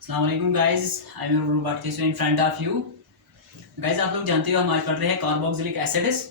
अस्सलाम वालेकुम guys, I am robot in front of you. Guys, आप लोग जानते हो हमारे पढ़ रहे हैं कार्बोक्सिलिक एसिड्स।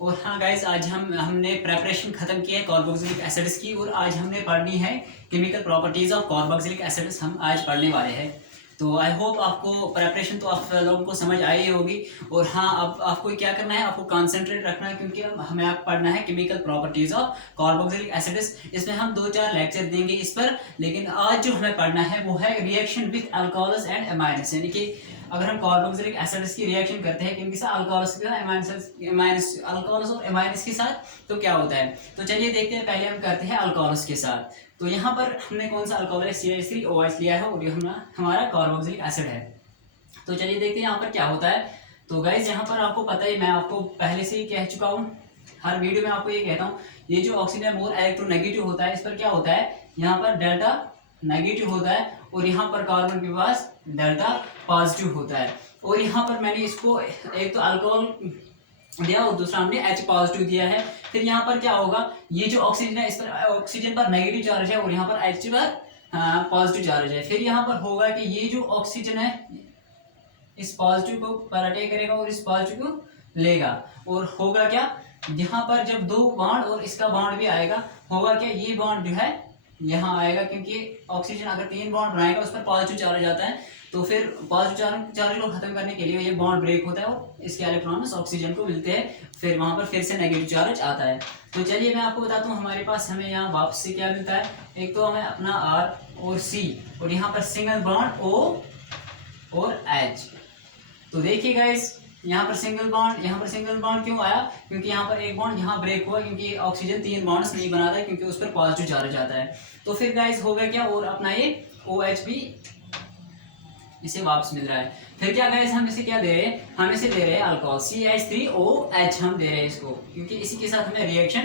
और हाँ गाइस, आज हमने प्रेपरेशन खत्म की है कार्बोक्सिलिक एसिड्स की, और आज हमने पढ़नी है chemical properties of carboxylic acids. हम आज पढ़ने वाले हैं। तो आई होप आपको प्रेपरेशन तो आप लोगों को समझ आई होगी। और हाँ, अब आपको क्या करना है, आपको कंसंट्रेट रखना है, क्योंकि हमें आप पढ़ना है chemical properties of carboxylic acids. इसमें हम 2-4 लेक्चर देंगे इस पर, लेकिन आज जो हमें पढ़ना है वो है reaction with alcohols and amides. यानी कि अगर हम कार्बोक्सिलिक एसिड्स की रिएक्शन करते हैं किनके साथ, अल्कोहल्स के साथ, अल्कोहल्स और एमाइड्स के साथ, तो क्या होता है। तो चलिए देखते हैं। पहले हम करते हैं अल्कोहल्स के साथ। तो यहाँ पर हमने कौन सा अल्कोहल है, CH3OH लिया है, और ये हमारा कार्बोक्सिलिक एसिड है। तो चलिए देखते हैं यहाँ पर क्या होता है। तो गाइज, यहाँ पर आपको पता है, मैं आपको पहले से ही कह चुका हूँ, हर वीडियो में आपको ये कहता हूँ, ये जो ऑक्सीजन मोर इलेक्ट्रोनेगेटिव होता है, इस पर क्या होता है, यहाँ पर डेल्टा नेगेटिव होता है, और यहाँ पर कार्बन के पास डेल्टा पॉजिटिव होता है। और यहाँ पर मैंने इसको एक तो अल्कोहल दिया और दूसरा हमने H पॉजिटिव दिया है। फिर यहाँ पर क्या होगा, ये जो ऑक्सीजन है, इस पर ऑक्सीजन पर नेगेटिव चार्ज है और यहाँ पर H पर पॉजिटिव चार्ज है। फिर यहाँ पर होगा कि ये जो ऑक्सीजन है इस पॉजिटिव को पर अटैक करेगा और इस पॉजिटिव को लेगा, और होगा क्या, यहाँ पर जब दो बॉन्ड और इसका बॉन्ड भी आएगा, होगा क्या, ये बॉन्ड जो है यहाँ आएगा, क्योंकि ऑक्सीजन अगर 3 बॉन्ड बनाएगा उस पर पॉजिटिव चार्ज आता है, तो फिर पॉजिटिव चार्ज को खत्म करने के लिए ये बॉन्ड ब्रेक होता है और इसके इलेक्ट्रॉन्स ऑक्सीजन को मिलते हैं, फिर वहां पर फिर से नेगेटिव चार्ज आता है। तो चलिए मैं आपको बताता हूँ हमारे पास हमें यहाँ वापस से क्या मिलता है। एक तो हमें अपना R और C, और यहाँ पर सिंगल बॉन्ड O और H। तो देखिए गाइस, यहाँ पर सिंगल बॉन्ड, यहाँ पर सिंगल बॉन्ड क्यों आया, क्योंकि यहाँ पर एक बॉन्ड यहाँ ब्रेक हुआ, क्योंकि ऑक्सीजन 3 बॉन्ड्स नहीं बनाता है, क्योंकि उस पर पॉजिटिव चार्ज आता है। तो फिर गाइस होगा क्या, और अपना ये OH भी इसे वापस मिल रहा है। फिर क्या गाइस, हम इसे क्या दे रहे हैं, हम इसे दे रहे हैं अल्कोहल CH3OH हम दे रहे हैं इसको, क्योंकि इसी के साथ हमें रिएक्शन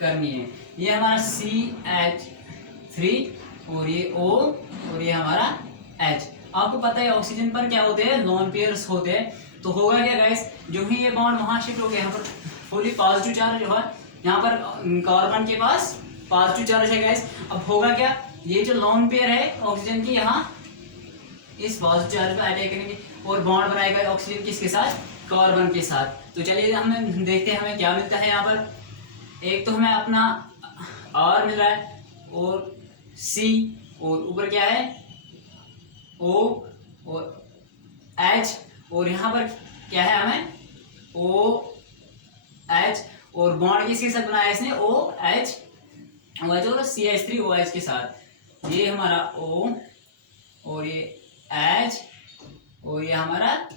करनी है। ये हमारा CH3 और ये O और ये हमारा H। आपको पता है ऑक्सीजन पर क्या होते हैं, लोन पेयर्स होते हैं। तो होगा क्या गाइस, जो ही ये बॉन्ड वहां शिफ्ट हो गया, यहाँ पर फुली पॉजिटिव चार्ज है, यहाँ पर कार्बन के पास पॉजिटिव चार्ज है गाइस। अब होगा क्या, ये जो लोन पेयर है ऑक्सीजन की, यहाँ इस पॉजिटिव चार्ज पर अटैक करेंगे और बॉन्ड बनाएगा ऑक्सीजन किसके साथ, कार्बन के साथ। तो चलिए हमें देखते हैं हमें क्या मिलता है। यहाँ पर एक तो हमें अपना R मिल रहा है और C, और ऊपर क्या है O और H, और यहाँ पर क्या है हमें OH, और बॉन्ड किसके साथ बनाया इसने, OH और CH3OH के साथ। ये हमारा O और ये H और ये हमारा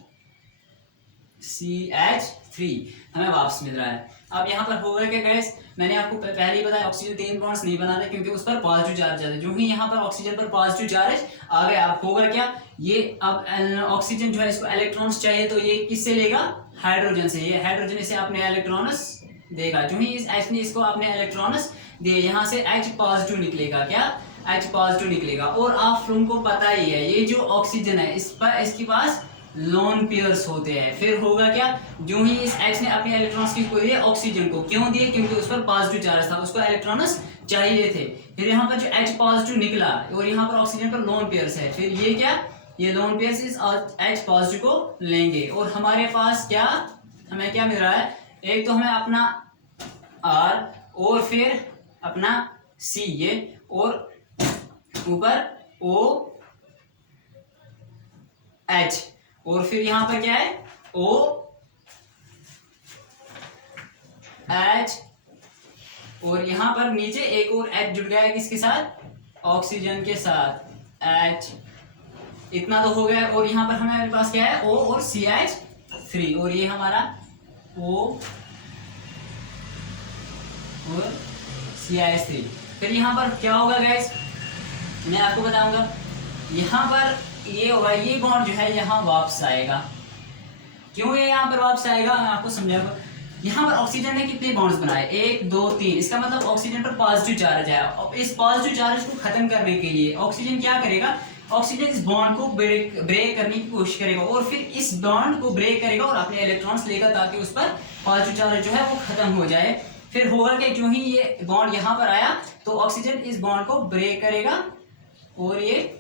CH3 हमें वापस मिल रहा है। अब यहाँ पर होगा क्या गाइस, मैंने आपको पहले ही बताया ऑक्सीजन 3 बॉन्ड्स नहीं बनाता, क्योंकि उस पर पॉजिटिव चार्ज आता है। जो ही यहाँ पर ऑक्सीजन पर पॉजिटिव चार्ज आ गया, अब होगा क्या, ये अब ऑक्सीजन जो है इसको इलेक्ट्रॉन्स चाहिए, तो ये किससे लेगा, हाइड्रोजन से। ये हाइड्रोजन इसे अपने इलेक्ट्रॉन्स देगा। जो ही इस H ने इसको अपने इलेक्ट्रॉन्स दिए, यहाँ से H पॉजिटिव निकलेगा, क्या H पॉजिटिव निकलेगा। और आप लोगों को पता ही है, ये जो ऑक्सीजन है इस पर इसके पास लोन पेयर्स होते हैं। फिर होगा क्या, जो ही इस H ने अपने इलेक्ट्रॉन्स किसको दिए, ऑक्सीजन को। क्यों दिए, क्योंकि उस पर पॉजिटिव चार्ज था, उसको इलेक्ट्रॉन्स चाहिए थे। फिर यहाँ पर जो H पॉजिटिव निकला और यहाँ पर ऑक्सीजन पर लोन पेयर्स है, फिर ये क्या, ये लोन पेयर्स इस H पॉजिटिव को लेंगे, और हमारे पास क्या, हमें क्या मिल रहा है, एक तो हमें अपना R और फिर अपना C, ये और ऊपर OH, और फिर यहाँ पर क्या है OH, और यहाँ पर नीचे एक और H जुड़ गया है किसके साथ, ऑक्सीजन के साथ H। इतना तो हो गया। और यहाँ पर हमारे पास क्या है, O और CH3, और ये हमारा O और CH3। फिर यहाँ पर क्या होगा गाइस, मैं आपको बताऊंगा। यहाँ पर ये होगा, ये बॉन्ड जो है यहाँ वापस आएगा। क्यों ये यहाँ पर वापस आएगा, मैं आपको समझाऊंगा। यहाँ पर ऑक्सीजन ने कितने बॉन्ड्स बनाए, 1 2 3, इसका मतलब ऑक्सीजन पर पॉजिटिव चार्ज है। अब इस पॉजिटिव चार्ज को खत्म करने के लिए ऑक्सीजन क्या करेगा, ऑक्सीजन इस बॉन्ड को ब्रेक करने की कोशिश करेगा, और फिर इस बॉन्ड को ब्रेक करेगा और अपने इलेक्ट्रॉन्स लेगा, ताकि उस पर पॉजिटिव चार्ज जो है वो खत्म हो जाए। फिर होगा कि जो ही ये बॉन्ड यहाँ पर आया, तो ऑक्सीजन इस बॉन्ड को ब्रेक करेगा और ये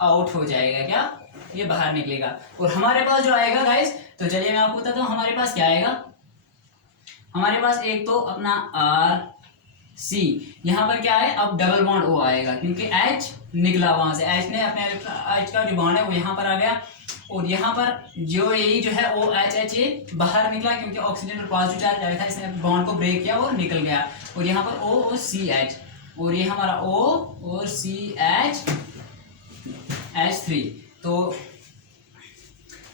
आउट हो जाएगा, क्या ये बाहर निकलेगा। और हमारे पास जो आएगा गाइस, तो चलिए मैं आपको बताता हूँ हमारे पास क्या आएगा। हमारे पास एक तो अपना आर सी, यहाँ पर क्या है, अब डबल बॉन्ड ओ आएगा क्योंकि एच निकला वहां से, एच ने अपने एच का जो बॉन्ड है वो यहाँ पर आ गया। और यहाँ पर जो यही जो है ओ एच एच ये बाहर निकला क्योंकि ऑक्सीजन पर पॉजिटिव चार्ज आया था, इसने बॉन्ड को ब्रेक किया और निकल गया। और यहाँ पर ओ और सी एच, और ये हमारा ओ और सी एच H3। तो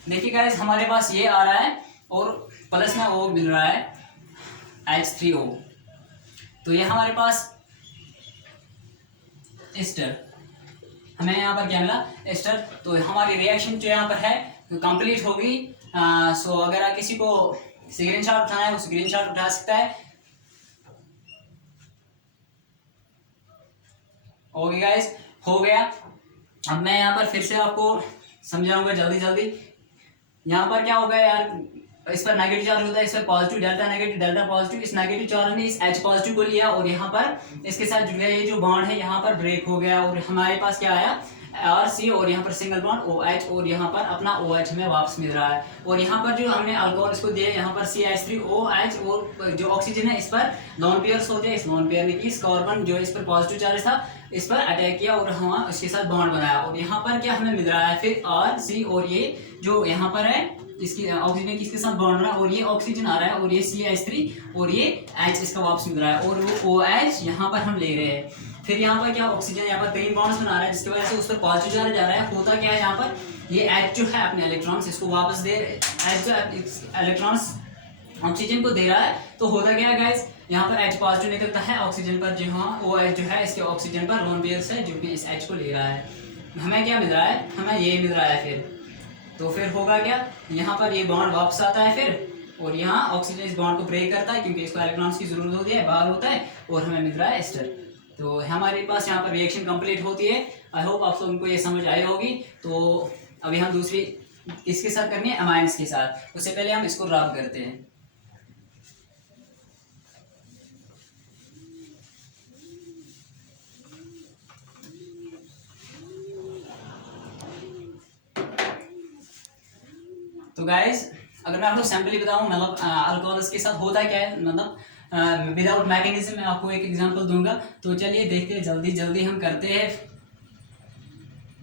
देखिए गाइस हमारे पास ये आ रहा है और प्लस में ओ मिल रहा है H3O। तो ये हमारे पास एस्टर, हमें यहाँ पर क्या मिला, एस्टर। तो हमारी रिएक्शन जो यहाँ पर है कंप्लीट होगी। सो अगर किसी को स्क्रीनशॉट उठाना है वो स्क्रीनशॉट उठा सकता है। ओके गाइस, हो गया। अब मैं यहाँ पर फिर से आपको समझाऊंगा जल्दी जल्दी। यहाँ पर क्या होगा यार, इस पर नेगेटिव चार्ज होता है, इस पर positive, delta negative delta positive. इस नेगेटिव चार्ज ने इस H पॉजिटिव को लिया और यहाँ पर इसके साथ जुड़ गया, ये जो बॉन्ड है यहाँ पर ब्रेक हो गया और हमारे पास क्या आया आर सी, और यहाँ पर सिंगल बॉन्ड ओ एच, और यहाँ पर अपना ओ एच हमें वापस मिल रहा है। और यहाँ पर जो हमने अल्कोहल इसको दिया, यहाँ पर CH3OH, और जो ऑक्सीजन है इस पर लोन पेयर्स होते हैं, इस लोन पेयर ने की इस कार्बन जो इस पर पॉजिटिव चार्ज था इस पर अटैक किया और हम इसके साथ बॉन्ड बनाया। और यहाँ पर क्या हमें मिल रहा है फिर आर सी, और ये जो यहाँ पर है इसकी ऑक्सीजन किसके साथ बॉन्ड रहा है, और ये ऑक्सीजन आ रहा है और ये CH3 और ये H इसका वापस मिल रहा है, और वो OH यहाँ पर हम ले रहे हैं। फिर यहाँ पर क्या ऑक्सीजन यहाँ पर 3 बॉन्ड्स बना रहा है जिसकी वजह से उस पर पॉजिटिव चार्ज जा रहा है। होता क्या है यहाँ पर, ये H जो है अपने इलेक्ट्रॉन्स इसको वापस दे, H जो इलेक्ट्रॉन्स ऑक्सीजन को दे रहा है। तो होता क्या है गाइस, यहाँ पर H पॉजिटिव निकलता है ऑक्सीजन पर, जो हाँ OH जो है इसके ऑक्सीजन पर लोन पेयर्स है जो कि इस H को ले रहा है। हमें क्या मिल रहा है, हमें ये मिल रहा है। फिर तो फिर होगा क्या, यहाँ पर ये बॉन्ड वापस आता है फिर, और यहाँ ऑक्सीजन इस बॉन्ड को ब्रेक करता है क्योंकि इसको इलेक्ट्रॉन्स की जरूरत होती है, बाहर होता है, और हमें मिल रहा है एस्टर। तो हमारे पास यहाँ पर रिएक्शन कंप्लीट होती है। आई होप आप लोगों को ये समझ आई होगी। तो अभी हम दूसरी किसके साथ करनी है, अमाइंस के साथ। उससे पहले हम इसको रब करते हैं। तो गाइस अगर मैं आपको सिंपली बताऊं, मतलब अल्कोहल्स के साथ होता क्या है, मतलब विदाउट मैकेनिज्म, मैं आपको एक एग्जांपल दूंगा। तो चलिए देखते हैं, जल्दी जल्दी हम करते हैं।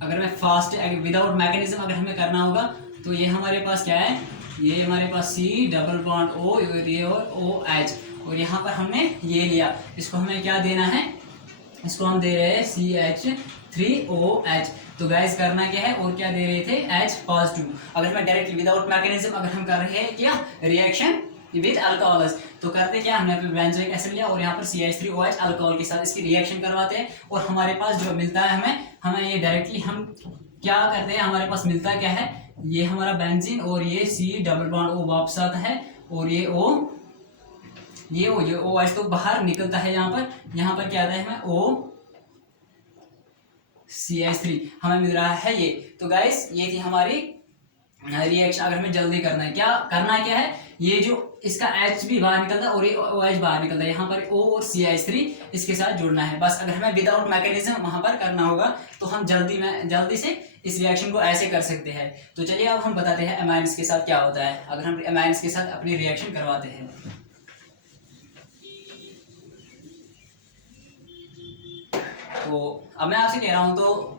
अगर मैं फास्ट विदाउट मैकेनिज्म अगर हमें करना होगा तो ये हमारे पास क्या है, ये हमारे पास C डबल बॉन्ड O और ये और OH, और यहाँ पर हमने ये लिया, इसको हमें क्या देना है, इसको हम दे रहे हैं CH3OH। तो गाइस करना क्या है, और क्या दे रहे थे, H पॉजिटिव। अगर मैं डायरेक्टली विदाउट मैकेनिज्म अगर हम कर रहे हैं क्या रिएक्शन विद अल्कोहल्स, तो करते क्या, हमने अपने बेंजोइक एसिड लिया और यहाँ पर CH3OH अल्कोहल के साथ इसकी रिएक्शन करवाते हैं, और हमारे पास जो मिलता है हमें ये डायरेक्टली हम क्या करते हैं, हमारे पास मिलता क्या है, ये हमारा बेंजीन, और ये C डबल बॉन्ड O वापस आता है, और ये O ये OH तो बाहर निकलता है। यहाँ पर क्या आता है, हमें O CH3 हमें मिल रहा है ये। तो गाइस ये थी हमारी रिएक्शन। अगर हमें जल्दी करना है, क्या है, ये जो इसका H भी बाहर निकलता है और ये OH बाहर निकलता है, यहाँ पर O और CH3 इसके साथ जुड़ना है बस। अगर हमें विदाउट मैकेनिज्म वहां पर करना होगा तो हम जल्दी से इस रिएक्शन को ऐसे कर सकते हैं। तो चलिए अब हम बताते हैं एमाइन्स के साथ क्या होता है अगर हम एमाइन्स के साथ अपनी रिएक्शन करवाते हैं। तो अब मैं आपसे कह रहा हूं, तो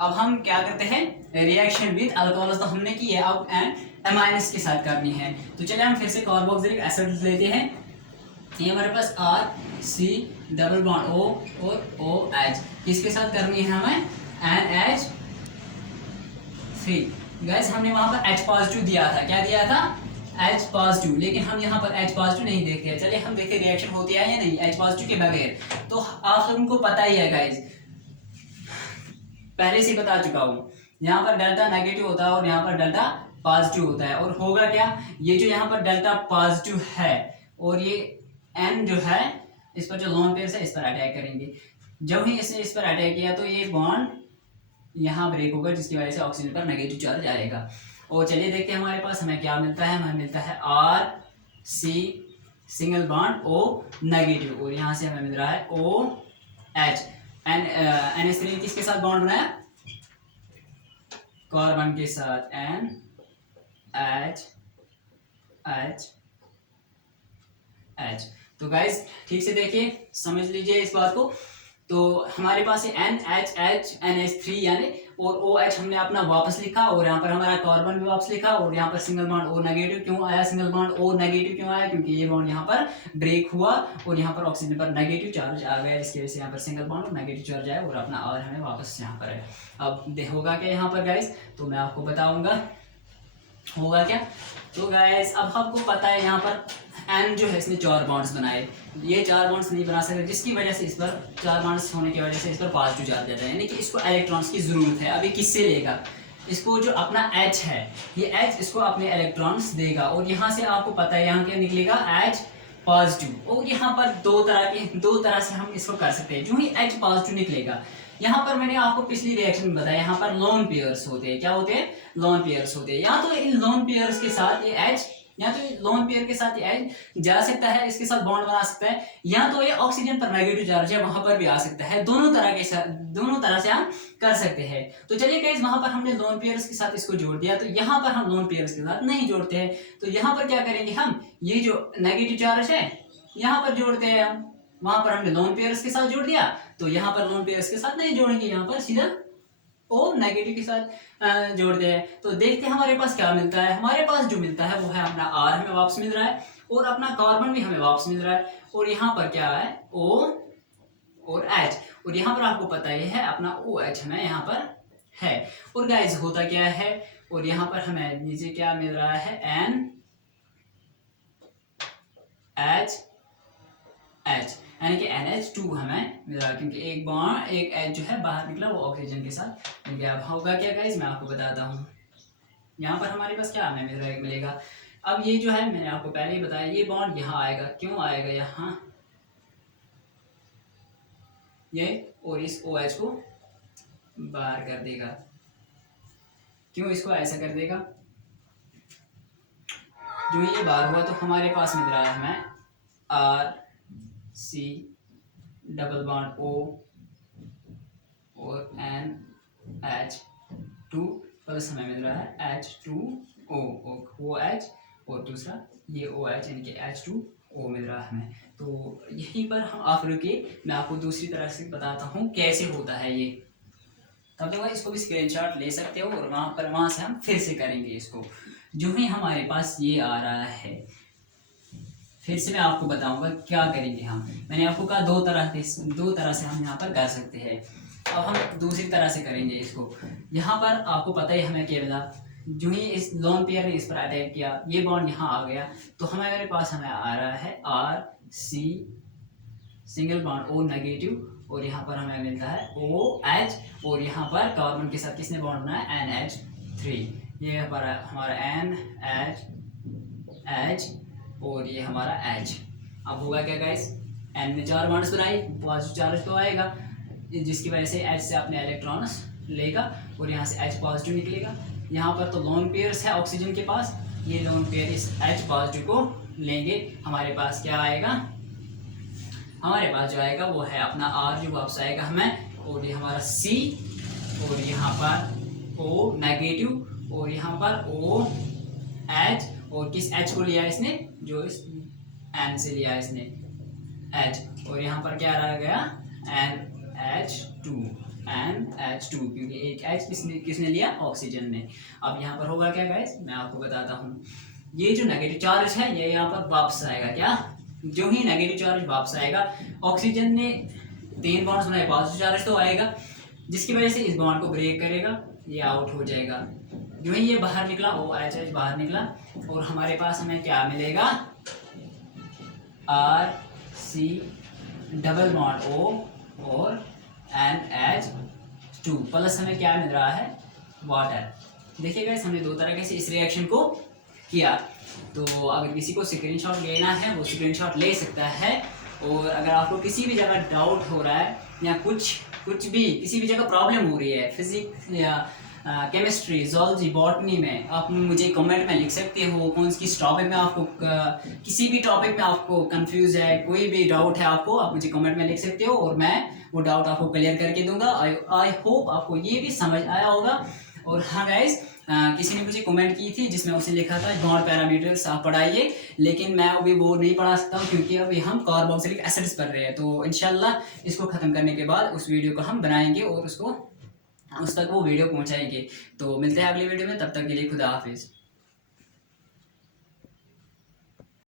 अब हम क्या करते हैं, रिएक्शन विद अल्कोहल्स तो हमने की है, अब एमाइन्स के साथ करनी है। तो चलिए हम फिर से कार्बोक्सिलिक एसिड लेते हैं। ये हमारे पास RC डबल बॉन्ड O और OH, किसके साथ करनी है हमें, NH3। गाइस हमने वहां पर H पॉजिटिव दिया था, क्या दिया था, H पॉजिटिव, लेकिन हम यहाँ पर H पॉजिटिव नहीं देखते हैं। चलिए हम देखते रिएक्शन होती है या नहीं H पॉजिटिव के बगैर। तो आप लोगों को पता ही है गाइस, पहले से बता चुका हूँ, यहाँ पर डेल्टा नेगेटिव होता है और यहाँ पर डेल्टा पॉजिटिव होता है। और होगा क्या, ये जो यहाँ पर डेल्टा पॉजिटिव है और ये N जो है इस पर जो लोन पेयर है इस पर अटैक करेंगे। जब ही इसने इस पर अटैक किया तो ये बॉन्ड यहाँ ब्रेक होगा जिसकी वजह से ऑक्सीजन पर नेगेटिव चार्ज आएगा। और चलिए देखते हैं हमारे पास हमें क्या मिलता है, हमें मिलता है RC single bond O negative, और यहाँ से हमें मिल रहा है OH। NH3 किसके साथ बॉन्ड बनाया, कार्बन के साथ NH तो गाइस ठीक से देखिए, समझ लीजिए इस बात को। तो हमारे पास है NH यानी और OH हमने अपना वापस लिखा और यहाँ पर हमारा कार्बन भी वापस लिखा और यहाँ पर सिंगल बॉन्ड O नेगेटिव क्यों आया, सिंगल बॉन्ड O नेगेटिव क्यों आया, क्योंकि ये बॉन्ड यहाँ पर ब्रेक हुआ और यहाँ पर ऑक्सीजन पर नेगेटिव चार्ज आ गया, इसकी वजह से यहाँ पर सिंगल बॉन्ड और नेगेटिव चार्ज आया और अपना R हमें वापस यहाँ पर है। अब होगा क्या यहाँ पर गाइस, तो मैं आपको बताऊंगा होगा क्या। तो गाइस अब आपको पता है यहाँ पर N जो है इसने 4 बॉन्ड्स बनाए, ये 4 बॉन्ड्स नहीं बना सकते, जिसकी वजह से इस पर 4 बॉन्ड्स होने की वजह से इस पर पॉजिटिव चार्ज जाता है, यानी कि इसको इलेक्ट्रॉन्स की जरूरत है। अभी किससे लेगा, इसको जो अपना H है, ये H इसको अपने इलेक्ट्रॉन्स देगा और यहाँ से आपको पता है यहाँ क्या निकलेगा H पॉजिटिव। और यहाँ पर दो तरह से हम इसको कर सकते हैं। जो ही H पॉजिटिव निकलेगा, यहाँ पर मैंने आपको पिछली रिएक्शन में बताया, यहाँ पर लोन पेयर्स होते हैं। क्या होते हैं, लोन पेयर्स होते हैं। या तो इन लोन पेयर्स के साथ ये H, या तो लोन पेयर के साथ ये H जा सकता है, इसके साथ बॉन्ड बना सकता है, या तो ये ऑक्सीजन पर नेगेटिव चार्ज है वहां पर भी आ सकता है। दोनों तरह से हम कर सकते हैं। तो चलिए गाइस, वहां पर हमने लोन पेयर्स के साथ इसको जोड़ दिया, तो यहाँ पर हम लोन पेयर्स के साथ नहीं जोड़ते हैं। तो यहाँ पर क्या करेंगे, हम ये जो नेगेटिव चार्ज है यहाँ पर जोड़ते हैं। हम वहां पर हमने लोन पेयर्स के साथ जोड़ दिया, तो यहाँ पर लोन पेयर्स के साथ नहीं जोड़ेंगे, यहाँ पर सीधा O नेगेटिव के साथ जोड़ते हैं। तो देखते हैं हमारे पास क्या मिलता है। हमारे पास जो मिलता है वो है अपना R हमें वापस मिल रहा है और अपना कार्बन भी हमें वापस मिल रहा है और यहाँ पर क्या है O और H, और यहाँ पर आपको पता ही है अपना OH हमें यहाँ पर है। और गाइस होता क्या है, और यहाँ पर हमें नीचे क्या मिल रहा है NH यानी कि NH2 हमें मिल रहा है, क्योंकि एक बॉन्ड एक H जो है बाहर निकला वो ऑक्सीजन के साथ मिल गया। अब होगा क्या गाइस, मैं आपको बताता हूँ। यहाँ पर हमारे पास क्या हमें मिलेगा। अब ये जो है मैंने आपको पहले ही बताया, ये बॉन्ड यहाँ आएगा। क्यों आएगा यहाँ, ये और इस OH को बाहर कर देगा। क्यों इसको ऐसा कर देगा, जो ये बाहर हुआ तो हमारे पास मिल रहा है हमें RC डबल बॉन्ड O और NH2 प्लस हमें मिल रहा है H2O, OH और दूसरा ये OH यानी कि H2O मिल रहा है हमें। तो यहीं पर हम आप रुकिए, मैं आपको दूसरी तरह से बताता हूँ कैसे होता है ये। तब तक इसको भी स्क्रीनशॉट ले सकते हो और वहाँ से हम फिर से करेंगे इसको। जो ही हमारे पास ये आ रहा है, फिर से मैं आपको बताऊंगा क्या करेंगे हम। मैंने आपको कहा दो तरह से हम यहाँ पर कर सकते हैं। अब हम दूसरी तरह से करेंगे इसको। यहाँ पर आपको पता ही हमें क्या मिला, जो ही इस लोन पेयर ने इस पर अटैक किया, ये बॉन्ड यहाँ आ गया, तो हमारे पास हमें आ रहा है RC single bond O negative और यहाँ पर हमें मिलता है OH और यहाँ पर कार्बन के साथ किसने बॉन्ड बनाया NH3। ये हमारा NH और ये हमारा H। अब होगा क्या गाइस, N ने 4 बॉन्ड्स बनाई, पॉजिटिव चार्ज तो आएगा, जिसकी वजह से H से अपने इलेक्ट्रॉन्स लेगा और यहाँ से H पॉजिटिव निकलेगा। यहाँ पर तो लोन पेयर्स है ऑक्सीजन के पास, ये लोन पेयर इस H पॉजिटिव को लेंगे। हमारे पास क्या आएगा, हमारे पास जो आएगा वो है अपना R जो वापस आएगा हमें, और ये हमारा C और यहाँ पर O नेगेटिव और यहाँ पर OH और किस H को लिया इसने, जो इस N से लिया इसने H, और यहाँ पर क्या रह गया NH2 क्योंकि एक H किसने लिया, ऑक्सीजन ने। अब यहाँ पर होगा क्या गाइस, मैं आपको बताता हूँ। ये जो नेगेटिव चार्ज है ये यहाँ पर वापस आएगा। क्या, जो ही नेगेटिव चार्ज वापस आएगा, ऑक्सीजन ने 3 बॉन्ड्स बनाए, पॉजिटिव चार्ज तो आएगा, जिसकी वजह से इस बॉन्ड को ब्रेक करेगा, ये आउट हो जाएगा। जो ही ये बाहर निकला, OH बाहर निकला और हमारे पास हमें क्या मिलेगा, RC डबल बॉन्ड O और NH2 प्लस हमें क्या मिल रहा है, वाटर। देखिए गाइस, हमने 2 तरह से इस रिएक्शन को किया। तो अगर किसी को स्क्रीनशॉट लेना है वो स्क्रीनशॉट ले सकता है, और अगर आपको किसी भी जगह डाउट हो रहा है या कुछ भी किसी भी जगह प्रॉब्लम हो रही है, फिजिक्स या केमिस्ट्री, जोलॉजी, बॉटनी में, आप मुझे कमेंट में लिख सकते हो। कौन किस टॉपिक में आपको किसी भी टॉपिक में आपको कंफ्यूज है, कोई भी डाउट है आपको, आप मुझे कमेंट में लिख सकते हो और मैं वो डाउट आपको क्लियर करके दूंगा। आई होप आपको ये भी समझ आया होगा। और हाँ गाइस, किसी ने मुझे कमेंट की थी जिसमें उसने लिखा था बॉन्ड पैरामीटर्स आप पढ़ाइए, लेकिन मैं अभी वो नहीं पढ़ा सकता हूँ क्योंकि अभी हम कार्बोक्सिलिक एसिड्स पढ़ रहे हैं। तो इंशाल्लाह इसको ख़त्म करने के बाद उस वीडियो को हम बनाएंगे और उसको उस तक वो वीडियो पहुँचाएंगे। तो मिलते हैं अगली वीडियो में, तब तक के लिए खुदा हाफिज़।